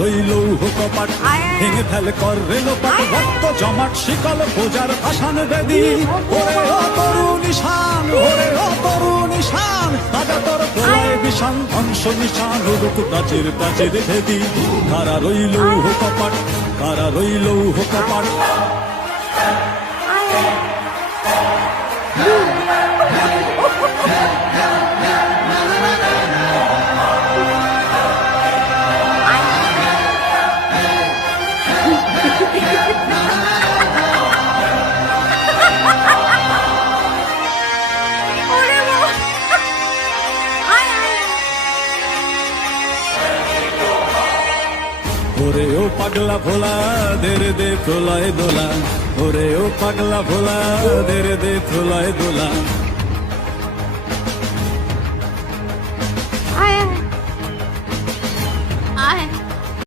রইল কপাট ভেঙে ফেল কর রেলোপাট রক্ত জমাট শিকল বোঝার ভাষান বেদি ওরে ও তরু নিশান ওরে ও তরু নিশান তাজা তোর প্রলয় বিষান ধ্বংস নিশান রূপ প্রাচীর প্রাচীর ভেদি কারা রইল কপাট কারা রইল কপাট ওরে ও পাগলা ভোলা দে প্রলয় দোলা ওরে ও পাগলা ভোলা দে প্রলয় দোলা